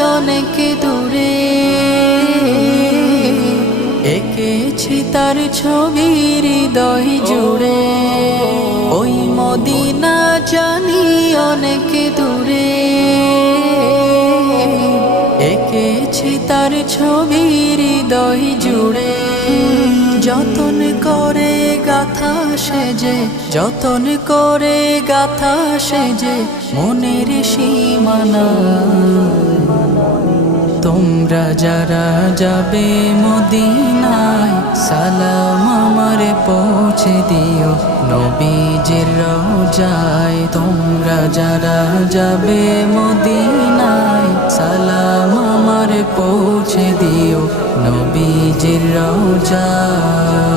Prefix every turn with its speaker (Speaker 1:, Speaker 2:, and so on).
Speaker 1: অনেক দূরে। এঁকেছি তার ছবি হৃদয় জুড়ে। ওই মদিনা জানি অনেক দূরে। এঁকেছি তার ছবি হৃদয় জুড়ে। যতন করে গাথা সেজে, যতন করে গাথা সেজে, মনের সীমানা। তোমরা যারা যাবে মদিনায়, সালাম আমার পৌঁছে দিও। নবীজির রওজায় তোমরা যারা যাবে মদিনায়, সালাম আমার পৌঁছে দিও। নবীজির রওজায়